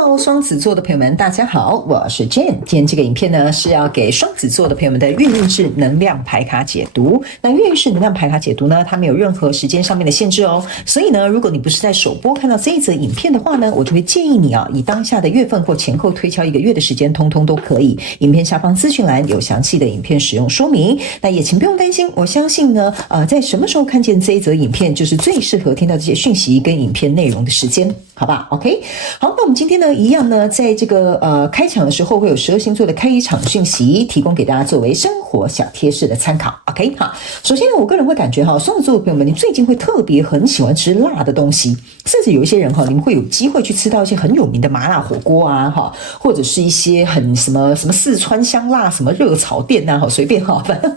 Hello， 双子座的朋友们，大家好，我是 Jane。今天这个影片呢是要给双子座的朋友们的月运势能量牌卡解读。那月运势能量牌卡解读呢，它没有任何时间上面的限制哦。所以呢，如果你不是在首播看到这一则影片的话呢，我就会建议你以当下的月份或前后推敲1个月的时间，通通都可以。影片下方资讯栏有详细的影片使用说明。那也请不用担心，我相信呢，在什么时候看见这一则影片，就是最适合听到这些讯息跟影片内容的时间。好吧 ，OK， 好，那我们今天呢，一样呢，在这个开场的时候会有12星座的开场讯息，提供给大家作为生活小贴士的参考 ，OK， 好，首先呢，我个人会感觉双子座的朋友们，你最近会特别很喜欢吃辣的东西，甚至有一些人你们会有机会去吃到一些很有名的麻辣火锅啊，或者是一些很什么四川香辣什么热炒店啊，随便反正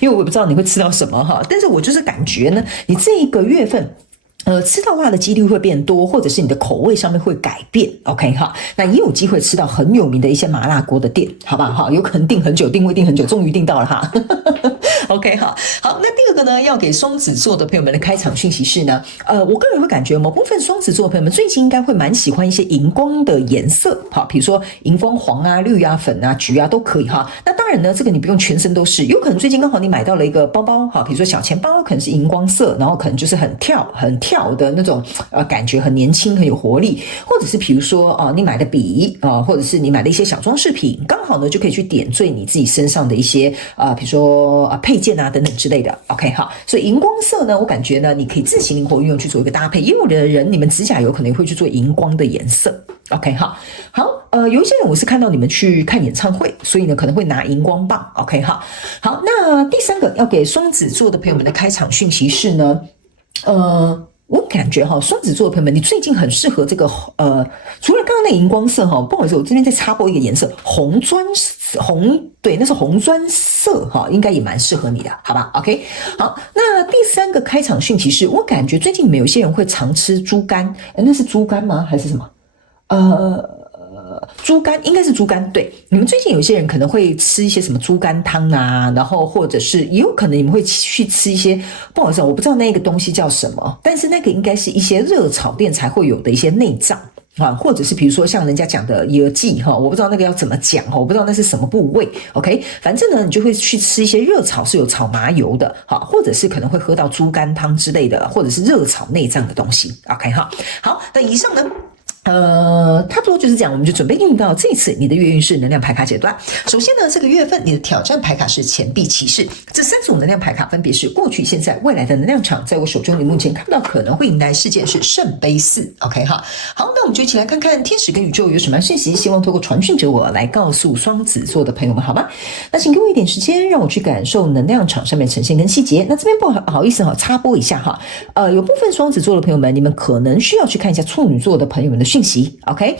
因为我也不知道你会吃到什么但是我就是感觉呢，你这一个月份。吃到辣的几率会变多，或者是你的口味上面会改变 ，OK 哈，那也有机会吃到很有名的一些麻辣锅的店，好不好？有可能订很久，定位订很久，终于订到了哈。OK 好，好，那第二个呢，要给双子座的朋友们的开场讯息是呢，我个人会感觉某部分双子座的朋友们最近应该会蛮喜欢一些荧光的颜色，好，比如说荧光黄啊、绿啊、粉啊、橘啊都可以哈。那当然呢，这个你不用全身都是，有可能最近刚好你买到了一个包包，好，比如说小钱包，可能是荧光色，然后可能就是很跳的那种感觉很年轻很有活力，或者是比如说你买的笔或者是你买的一些小装饰品，刚好呢就可以去点缀你自己身上的一些比如说配件啊等等之类的 OK 好，所以荧光色呢我感觉呢你可以自行灵活运用去做一个搭配，也有的人你们指甲有可能会去做荧光的颜色 OK 好，有一些人我是看到你们去看演唱会，所以呢可能会拿荧光棒 OK 好，那第三个要给双子座的朋友们的开场讯息是呢我感觉双子座的朋友们，你最近很适合这个除了刚刚那荧光色不好意思，我这边再插播一个颜色，对，那是红砖色应该也蛮适合你的，好吧 ？OK， 好，那第三个开场讯息是我感觉最近你们有些人会常吃猪肝，那是猪肝吗？还是什么？猪肝应该是猪肝，对，你们最近有些人可能会吃一些什么猪肝汤啊，然后或者是也有可能你们会去吃一些，不好意思，我不知道那个东西叫什么，但是那个应该是一些热炒店才会有的一些内脏或者是比如说像人家讲的野鸡我不知道那个要怎么讲我不知道那是什么部位 OK， 反正呢你就会去吃一些热炒是有炒麻油的或者是可能会喝到猪肝汤之类的，或者是热炒内脏的东西 OK 好，那以上呢差不多就是这样，我们就准备进入到这次你的月运势能量牌卡解读啦。首先呢，这个月份你的挑战牌卡是钱币骑士，这3组能量牌卡分别是过去、现在、未来的能量场，在我手中你目前看不到可能会迎来事件是圣杯4 OK 好，那我们就一起来看看天使跟宇宙有什么讯息，希望透过传讯者我来告诉双子座的朋友们好吗？那请给我一点时间，让我去感受能量场上面呈现跟细节。那这边不好意思插播一下有部分双子座的朋友们，你们可能需要去看一下处女座的朋友们的讯息 OK，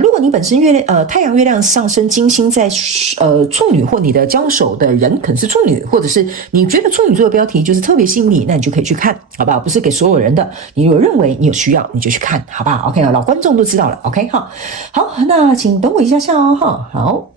如果你本身太阳月亮上升金星在处女，或你的交手的人可能是处女，或者是你觉得处女座的标题就是特别吸引你，那你就可以去看好不好？不是给所有人的，你有认为你有需要你就去看好不好 OK， 老观众都知道了 OK 好，那请等我一下好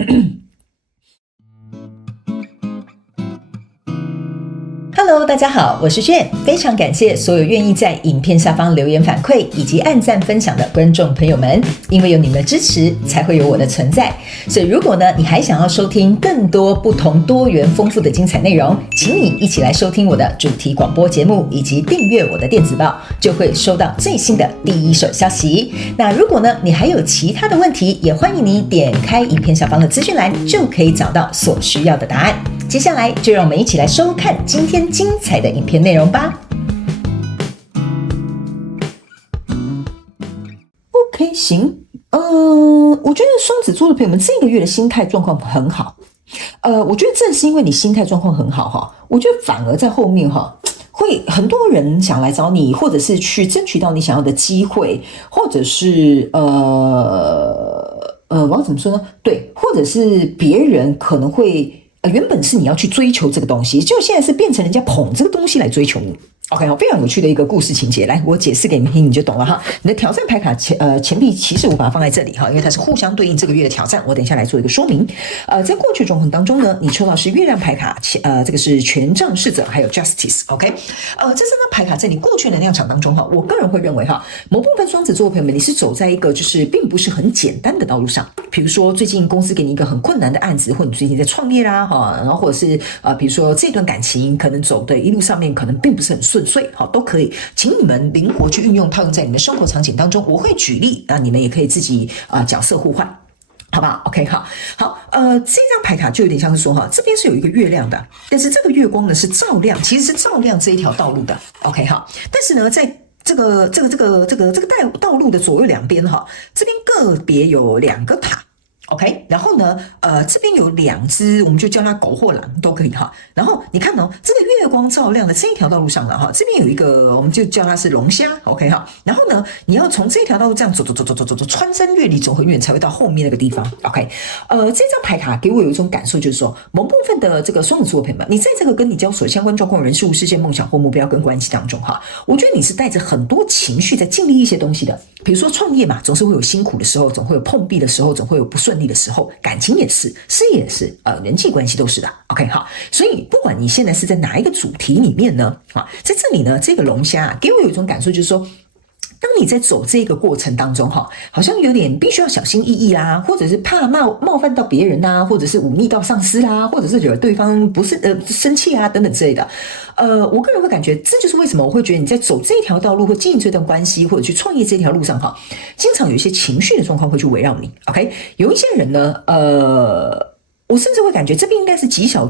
Hello， 大家好，我是Jane，非常感谢所有愿意在影片下方留言反馈以及按赞分享的观众朋友们，因为有你们的支持，才会有我的存在。所以如果呢，你还想要收听更多不同多元丰富的精彩内容，请你一起来收听我的主题广播节目，以及订阅我的电子报，就会收到最新的第一手消息。那如果呢，你还有其他的问题，也欢迎你点开影片下方的资讯栏，就可以找到所需要的答案。接下来就让我们一起来收看今天精彩的影片内容吧。OK， 行，我觉得双子座的朋友们这个月的心态状况很好。我觉得正是因为你心态状况很好我觉得反而在后面会很多人想来找你，或者是去争取到你想要的机会，或者是我要怎么说呢？对，或者是别人可能会原本是你要去追求这个东西，就现在是变成人家捧这个东西来追求你。OK， 非常有趣的一个故事情节，来，我解释给你们听，你就懂了哈。你的挑战牌卡钱币骑士，我把它放在这里哈，因为它是互相对应这个月的挑战。我等一下来做一个说明。在过去状况当中呢，你抽到是月亮牌卡，这个是权杖侍者，还有 Justice。OK， 这三张牌卡在你过去能量场当中哈，我个人会认为哈，某部分双子座的朋友们，你是走在一个就是并不是很简单的道路上。比如说最近公司给你一个很困难的案子，或者你最近在创业啦哈，然后或者是比如说这段感情可能走的一路上面可能并不是很顺遂，好，都可以，请你们灵活去运用套用在你们生活场景当中。我会举例，那你们也可以自己角色互换。好不好 ？OK， 好，这张牌卡就有点像是说哈，这边是有一个月亮的，但是这个月光呢是照亮，其实是照亮这一条道路的。OK， 好，但是呢，在这个道路的左右两边哈，这边个别有2个塔。OK， 然后呢，这边有2只，我们就叫它狗或狼都可以哈。然后你看哦，这个月光照亮的这一条道路上了哈，这边有一个，我们就叫它是龙虾。OK 哈，然后呢，你要从这条道路这样走，穿山越岭走很远才会到后面那个地方。OK，这张牌卡给我有一种感受，就是说某部分的这个双子座朋友们，你在这个跟你交手相关状况、人事物、事件、梦想或目标跟关系当中哈，我觉得你是带着很多情绪在经历一些东西的。比如说创业嘛，总是会有辛苦的时候，总会有碰壁的时候，总会有不顺利的时候，感情也是，事业也是，人际关系都是的。OK， 好，所以不管你现在是在哪一个主题里面呢，在这里呢，这个龙虾给我有一种感受，就是说，当你在走这个过程当中哈，好像有点必须要小心翼翼啦，或者是怕冒犯到别人啦，或者是忤逆到上司啦，或者是惹对方不是生气啊等等之类的。我个人会感觉，这就是为什么我会觉得你在走这条道路或经营这段关系或者去创业这条路上哈，经常有一些情绪的状况会去围绕你。OK， 有一些人呢，我甚至会感觉这边应该是极少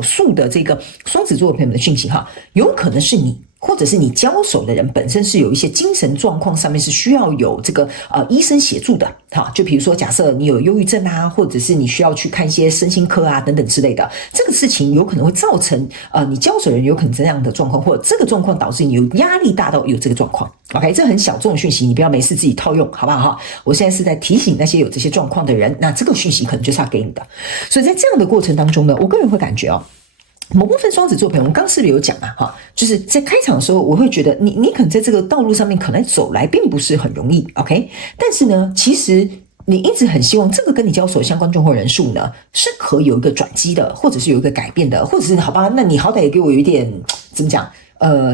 数的这个双子座的朋友们的讯息哈，有可能是你。或者是你交手的人本身是有一些精神状况上面是需要有这个医生协助的哈，就比如说假设你有忧郁症啊，或者是你需要去看一些身心科啊等等之类的，这个事情有可能会造成你交手人有可能这样的状况，或者这个状况导致你有压力大到有这个状况。OK， 这很小众的讯息，你不要没事自己套用，好不好哈？我现在是在提醒那些有这些状况的人，那这个讯息可能就是要给你的。所以在这样的过程当中呢，我个人会感觉某部分双子座朋友，我们刚是不是有讲啊？哈，就是在开场的时候，我会觉得你可能在这个道路上面可能走来并不是很容易 ，OK？ 但是呢，其实你一直很希望这个跟你交手相关状况人数呢是可以有一个转机的，或者是有一个改变的，或者是好吧，那你好歹也给我有一点怎么讲？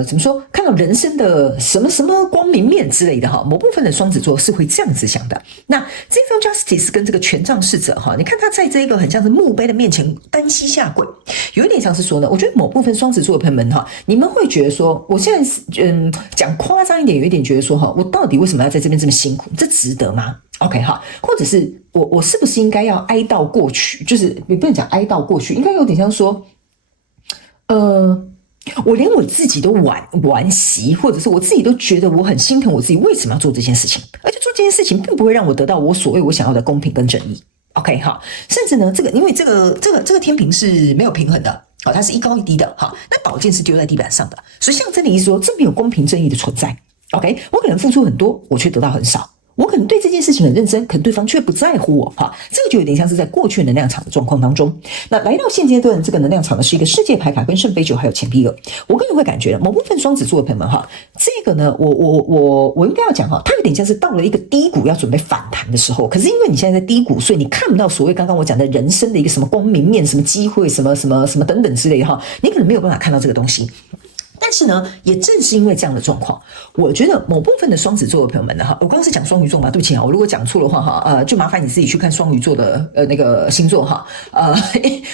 怎么说？看到人生的什么什么光明面之类的哈，某部分的双子座是会这样子想的。那这张 Justice 跟这个权杖侍者哈，你看他在这个很像是墓碑的面前单膝下跪，有一点像是说呢，我觉得某部分双子座的朋友们哈，你们会觉得说，我现在讲夸张一点，有一点觉得说哈，我到底为什么要在这边这么辛苦？这值得吗？OK 哈，或者是我是不是应该要哀悼过去？就是你不能讲哀悼过去，应该有点像说，我连我自己都惋惜，或者是我自己都觉得我很心疼我自己为什么要做这件事情，而且做这件事情并不会让我得到我所谓我想要的公平跟正义。OK 哈，甚至呢，因为这个天平是没有平衡的，好，它是一高一低的哈，那宝剑是丢在地板上的，所以象征的意思说，这没有公平正义的存在。OK， 我可能付出很多，我却得到很少。我可能对这件事情很认真，可能对方却不在乎我哈，这个就有点像是在过去能量场的状况当中。那来到现阶段，这个能量场呢是一个世界牌卡跟圣杯九还有钱币二。我个人会感觉某部分双子座的朋友们哈，这个呢，我应该要讲哈，它有点像是到了一个低谷要准备反弹的时候，可是因为你现在在低谷，所以你看不到所谓刚刚我讲的人生的一个什么光明面、什么机会、什么等等之类的哈，你可能没有办法看到这个东西。但是呢，也正是因为这样的状况，我觉得某部分的双子座的朋友们呢，我刚刚是讲双鱼座嘛，对不起啊，我如果讲错的话哈，就麻烦你自己去看双鱼座的那个星座哈，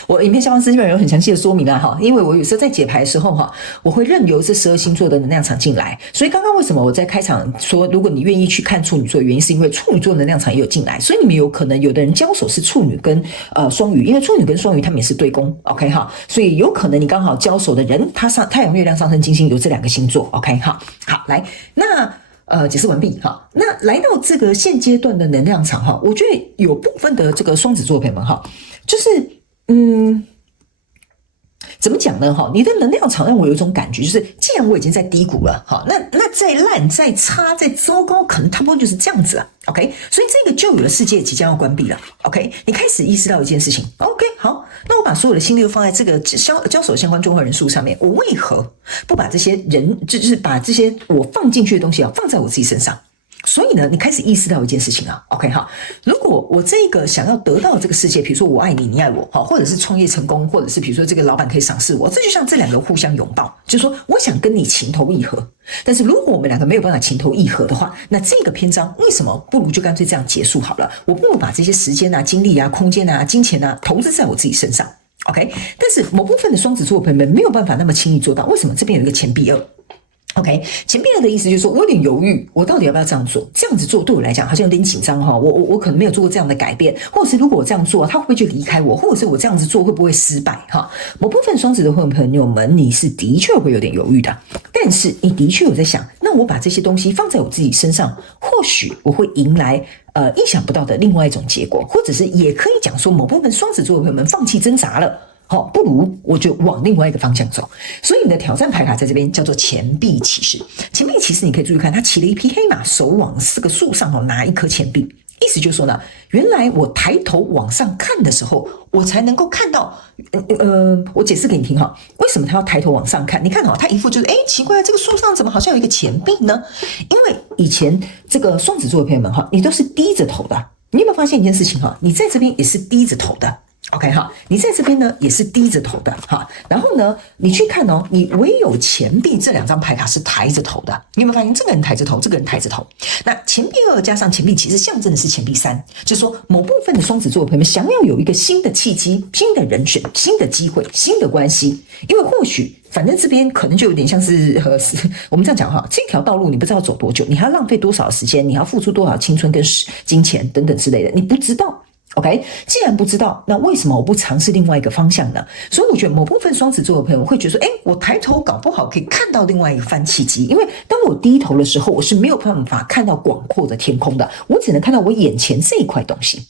我影片下方资讯有很详细的说明啊哈，因为我有时候在解牌的时候哈，我会任由这12星座的能量场进来，所以刚刚为什么我在开场说，如果你愿意去看处女座的原因，是因为处女座能量场也有进来，所以你们有可能有的人交手是处女跟双鱼，因为处女跟双鱼他们也是对宫 ，OK 哈，所以有可能你刚好交手的人，他太阳、月亮上升金星有这2个星座 ，OK 好，来，那解释完毕哈。那来到这个现阶段的能量场哈，我觉得有部分的这个双子座朋友们哈，就是怎么讲呢哈？你的能量场让我有一种感觉，就是既然我已经在低谷了哈，那再烂、再差、再糟糕，可能差不多就是这样子了。OK， 所以这个旧有的世界即将要关闭了。OK， 你开始意识到一件事情。OK， 好，那我把所有的心力都放在这个交手相关重要人数上面，我为何不把这些人，就是把这些我放进去的东西放在我自己身上？所以呢，你开始意识到一件事情啊 ，OK 哈，如果我这个想要得到这个世界，比如说我爱你，你爱我，或者是创业成功，或者是比如说这个老板可以赏识我，这就像这两个互相拥抱，就是说我想跟你情投意合，但是如果我们两个没有办法情投意合的话，那这个篇章为什么不如就干脆这样结束好了？我不如把这些时间啊、精力啊、空间啊、金钱啊投资在我自己身上 ，OK？ 但是某部分的双子座朋友们没有办法那么轻易做到，为什么？这边有一个钱币二。OK， 前面的意思就是说，我有点犹豫，我到底要不要这样做？这样子做对我来讲好像有点紧张哈，我可能没有做过这样的改变，或者是如果我这样做，他会不会就离开我？或者是我这样子做会不会失败？哈，某部分双子的朋友们，你是的确会有点犹豫的，但是你的确有在想，那我把这些东西放在我自己身上，或许我会迎来意想不到的另外一种结果，或者是也可以讲说，某部分双子座的朋友们放弃挣扎了。不如我就往另外一个方向走。所以你的挑战牌卡在这边叫做钱币骑士。钱币骑士你可以注意看，他骑了一匹黑马，手往这个树上拿一颗钱币。意思就是说呢，原来我抬头往上看的时候，我才能够看到。我解释给你听哈，为什么他要抬头往上看？你看他一副就是奇怪，这个树上怎么好像有一个钱币呢？因为以前这个双子座的朋友们你都是低着头的。你有没有发现一件事情你在这边也是低着头的。OK 哈，你在这边呢也是低着头的哈，然后呢，你去看你唯有钱币这两张牌卡是抬着头的，你有没有发现这个人抬着头，这个人抬着头？那钱币二加上钱币其实象征的是钱币三，就是说某部分的双子座的朋友们想要有一个新的契机、新的人选、新的机会、新的关系，因为或许反正这边可能就有点像是我们这样讲这条道路你不知道走多久，你还要浪费多少时间，你还要付出多少青春跟金钱等等之类的，你不知道。OK， 既然不知道，那为什么我不尝试另外一个方向呢？所以我觉得某部分双子座的朋友会觉得说，我抬头搞不好可以看到另外一个番契机，因为当我低头的时候，我是没有办法看到广阔的天空的，我只能看到我眼前这一块东西。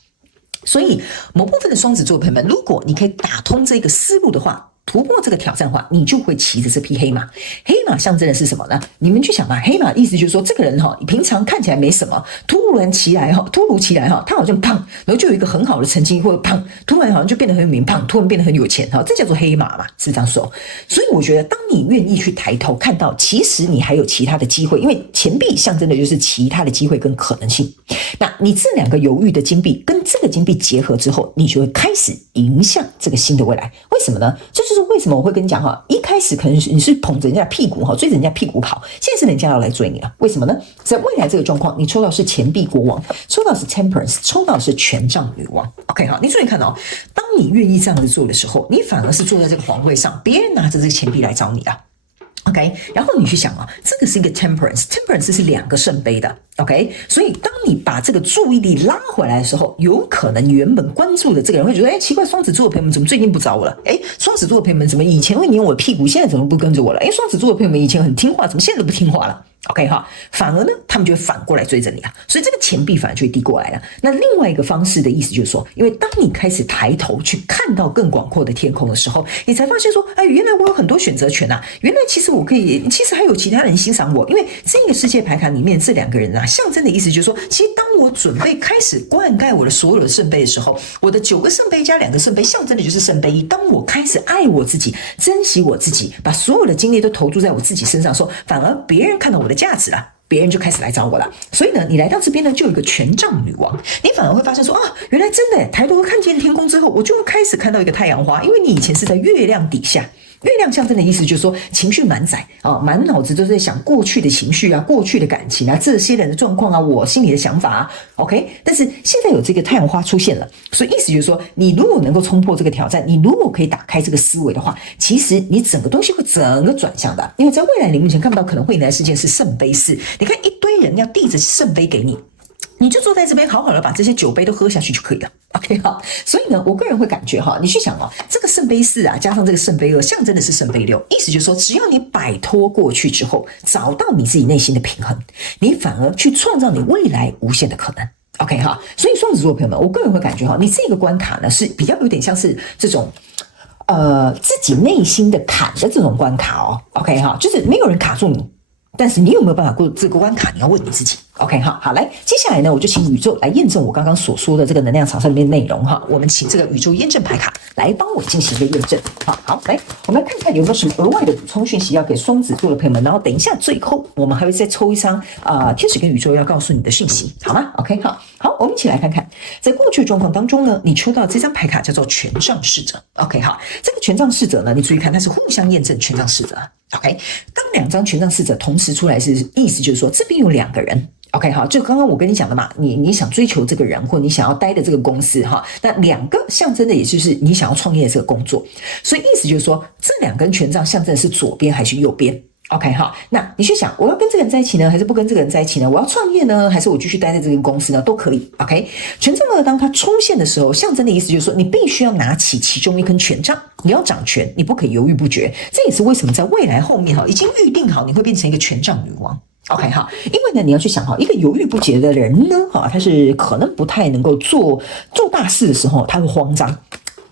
所以某部分的双子座的朋友们，如果你可以打通这个思路的话，突破这个挑战的话，你就会骑着这匹黑马。黑马象征的是什么呢？你们去想吧，黑马意思就是说，这个人平常看起来没什么，突如其来他好像胖，然后就有一个很好的成绩，或者胖，突然好像就变得很有名，胖，突然变得很有钱，这叫做黑马嘛，是这样说。所以我觉得，当你愿意去抬头看到，其实你还有其他的机会，因为钱币象征的就是其他的机会跟可能性。那你这两个犹豫的金币跟这个金币结合之后，你就会开始迎向这个新的未来。为什么呢？这就是为什么我会跟你讲一开始可能你是捧着人家屁股追着人家屁股跑，现在是人家要来追你了。为什么呢？在未来这个状况，你抽到是钱币国王，抽到是 Temperance， 抽到是权杖女王。OK 好，你注意看当你愿意这样子做的时候，你反而是坐在这个皇位上，别人拿着这个钱币来找你啊。OK， 然后你去想这个是一个 temperance 是两个圣杯的 OK， 所以当你把这个注意力拉回来的时候，有可能原本关注的这个人会觉得，奇怪，双子座的朋友们怎么最近不找我了？双子座的朋友们怎么以前会黏我屁股，现在怎么不跟着我了？双子座的朋友们以前很听话，怎么现在都不听话了？OK 哈，反而呢，他们就会反过来追着你啊，所以这个钱币反而就会递过来了。那另外一个方式的意思就是说，因为当你开始抬头去看到更广阔的天空的时候，你才发现说，原来我有很多选择权啊，原来其实我可以，其实还有其他人欣赏我。因为这个世界牌卡里面这两个人啊，象征的意思就是说，其实当我准备开始灌溉我的所有的圣杯的时候，我的9个圣杯加2个圣杯，象征的就是圣杯1。当我开始爱我自己，珍惜我自己，把所有的精力都投注在我自己身上的时候，反而别人看到我的价值了，别人就开始来找我了。所以呢，你来到这边呢，就有一个权杖女王，你反而会发现说，原来真的抬头看见天空之后，我就会开始看到一个太阳花，因为你以前是在月亮底下。月亮象征的意思就是说情绪满载满脑子都在想过去的情绪啊，过去的感情啊，这些人的状况啊，我心里的想法啊 OK， 但是现在有这个太阳花出现了，所以意思就是说，你如果能够冲破这个挑战，你如果可以打开这个思维的话，其实你整个东西会整个转向的。因为在未来你目前看不到可能会迎来的事件是圣杯4，你看一堆人要递着圣杯给你，你就坐在这边好好的把这些酒杯都喝下去就可以了 OK 好，所以呢，我个人会感觉你去想这个圣杯4啊，加上这个圣杯2，象征的是圣杯6，意思就是说，只要你摆脱过去之后，找到你自己内心的平衡，你反而去创造你未来无限的可能 OK 哈，所以双子座的朋友们，我个人会感觉你这个关卡呢是比较有点像是这种自己内心的坎的这种关卡OK 哈，就是没有人卡住你，但是你有没有办法过这个关卡？你要问你自己。OK 哈，好，来，接下来呢，我就请宇宙来验证我刚刚所说的这个能量场上面的内容哈。我们请这个宇宙验证牌卡来帮我进行一个验证。好，来，我们来看看有没有什么额外的补充讯息要给双子座的朋友们。然后等一下最后我们还会再抽一张天使跟宇宙要告诉你的讯息，好吗 ？OK 好，我们一起来看看，在过去的状况当中呢，你抽到这张牌卡叫做权杖侍者。OK 好，这个权杖侍者呢，你注意看，它是互相验证权杖侍者。OK， 当两张权杖侍者同时出来是意思就是说这边有两个人。OK 好，就刚刚我跟你讲的嘛，你想追求这个人，或你想要待的这个公司哈，那两个象征的也就是你想要创业的这个工作，所以意思就是说这两根权杖象征的是左边还是右边。OK 好，那你去想，我要跟这个人在一起呢，还是不跟这个人在一起呢？我要创业呢，还是我继续待在这个公司呢？都可以。OK， 权杖二当它出现的时候，象征的意思就是说，你必须要拿起其中一根权杖，你要掌权，你不可以犹豫不决。这也是为什么在未来后面已经预定好你会变成一个权杖女王。OK 好，因为呢，你要去想一个犹豫不决的人呢，他是可能不太能够做大事的时候，他会慌张。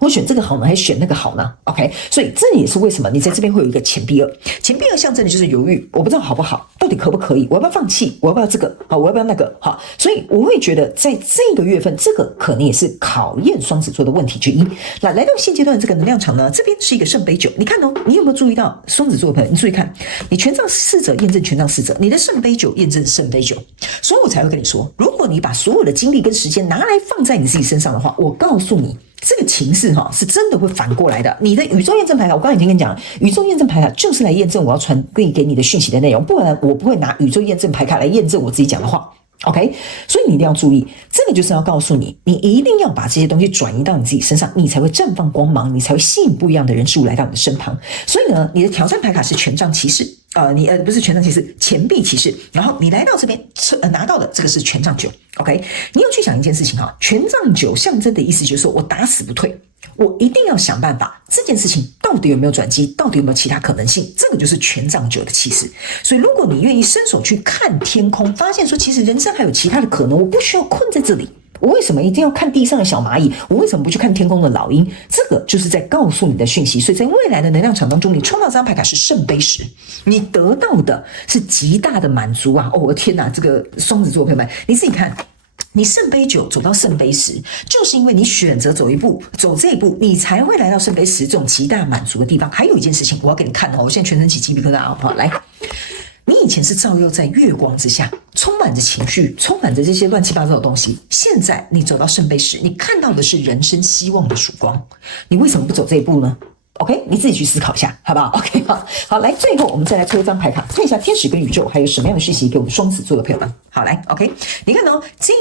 我选这个好呢，还是选那个好呢 ？OK， 所以这也是为什么你在这边会有一个钱币二。钱币二象征的就是犹豫，我不知道好不好，到底可不可以，我要不要放弃，我要不要这个，好，我要不要那个，好，所以我会觉得在这个月份，这个可能也是考验双子座的问题之一。那来到现阶段这个能量场呢，这边是一个圣杯九，你看你有没有注意到双子座的朋友？你注意看，你权杖侍者验证权杖侍者，你的圣杯九验证圣杯九，所以我才会跟你说，如果你把所有的精力跟时间拿来放在你自己身上的话，我告诉你。这个情势是真的会反过来的。你的宇宙验证牌卡，我刚才已经跟你讲了，宇宙验证牌卡就是来验证我要传递给你的讯息的内容，不然我不会拿宇宙验证牌卡来验证我自己讲的话。OK， 所以你一定要注意，这个就是要告诉你，你一定要把这些东西转移到你自己身上，你才会绽放光芒，你才会吸引不一样的人事物来到你的身旁。所以呢，你的挑战牌卡是权杖骑士，不是权杖骑士，钱币骑士。然后你来到这边拿到的这个是权杖九。OK， 你要去想一件事情权杖九象征的意思就是说我打死不退。我一定要想办法，这件事情到底有没有转机，到底有没有其他可能性，这个就是权杖九的气势。所以如果你愿意伸手去看天空，发现说其实人生还有其他的可能，我不需要困在这里，我为什么一定要看地上的小蚂蚁，我为什么不去看天空的老鹰，这个就是在告诉你的讯息。所以在未来的能量场当中，你抽到这张牌卡是圣杯十，你得到的是极大的满足啊！我的天哪，这个双子座朋友们，你自己看，你圣杯九走到圣杯十，就是因为你选择走这一步，你才会来到圣杯十这种极大满足的地方。还有一件事情我要给你看我现在全身起鸡皮疙瘩啊！来，你以前是照耀在月光之下，充满着情绪，充满着这些乱七八糟的东西。现在你走到圣杯十，你看到的是人生希望的曙光。你为什么不走这一步呢？OK， 你自己去思考一下，好不好 ？OK， 好，来，最后我们再来抽一张牌卡，看一下天使跟宇宙还有什么样的讯息给我们双子座的朋友们。好，来 ，OK， 你看这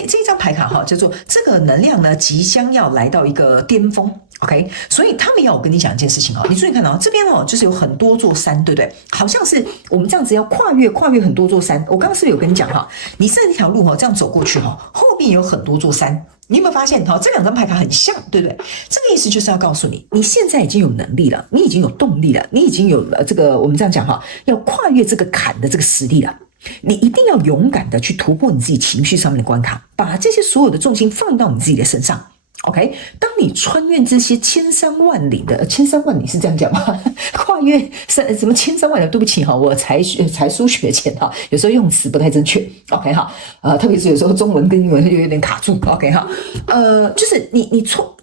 一张牌卡叫做这个能量呢即将要来到一个巅峰 ，OK， 所以他们要我跟你讲一件事情你注意看这边就是有很多座山，对不对？好像是我们这样子要跨越很多座山。我刚刚是不是有跟你讲你这条路这样走过去后面有很多座山。你有没有发现这两张牌卡很像，对不对？这个意思就是要告诉你，你现在已经有能力了，你已经有动力了，你已经有了这个我们这样讲要跨越这个坎的这个实力了。你一定要勇敢的去突破你自己情绪上面的关卡，把这些所有的重心放到你自己的身上。OK， 当你穿越这些千山万里是这样讲吗？跨越什么千山万里？对不起我才疏学浅有时候用词不太正确。OK 特别是有时候中文跟英文就有点卡住。OK 就是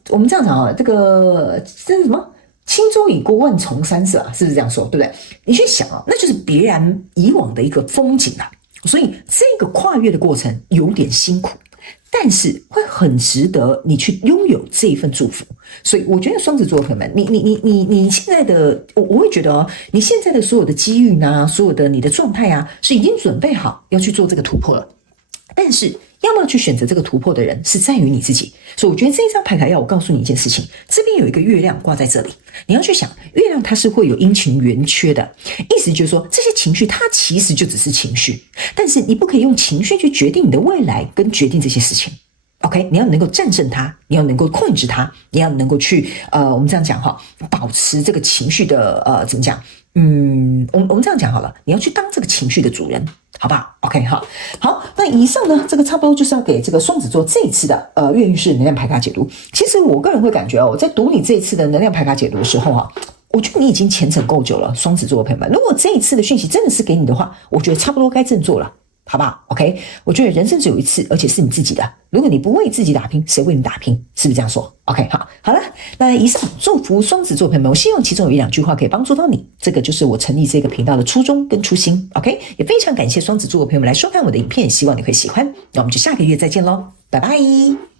我们这样讲这是什么？轻舟已过万重山是不是这样说？对不对？你去想那就是别人以往的一个风景所以这个跨越的过程有点辛苦。但是会很值得你去拥有这一份祝福，所以我觉得双子座的朋友们，你现在的我会觉得你现在的所有的机遇呢，所有的你的状态是已经准备好要去做这个突破了。但是要不要去选择这个突破的人是在于你自己。所以我觉得这一张牌卡要我告诉你一件事情，这边有一个月亮挂在这里，你要去想月亮它是会有阴晴圆缺的，意思就是说这些情绪它其实就只是情绪，但是你不可以用情绪去决定你的未来跟决定这些事情。OK， 你要能够战胜它，你要能够控制它，你要能够去我们这样讲保持这个情绪的怎么讲？我们这样讲好了，你要去当这个情绪的主人，好不好 ？OK 好，那以上呢，这个差不多就是要给这个双子座这一次的月运势能量牌卡解读。其实我个人会感觉我在读你这一次的能量牌卡解读的时候我觉得你已经虔诚够久了，双子座的朋友们。如果这一次的讯息真的是给你的话，我觉得差不多该振作了，好不好 ？OK， 我觉得人生只有一次，而且是你自己的。如果你不为自己打拼，谁为你打拼？是不是这样说 ？OK， 好了，那以上祝福双子座朋友们，我希望其中有一两句话可以帮助到你。这个就是我成立这个频道的初衷跟初心。OK， 也非常感谢双子座的朋友们来收看我的影片，希望你会喜欢。那我们就下个月再见喽，拜拜。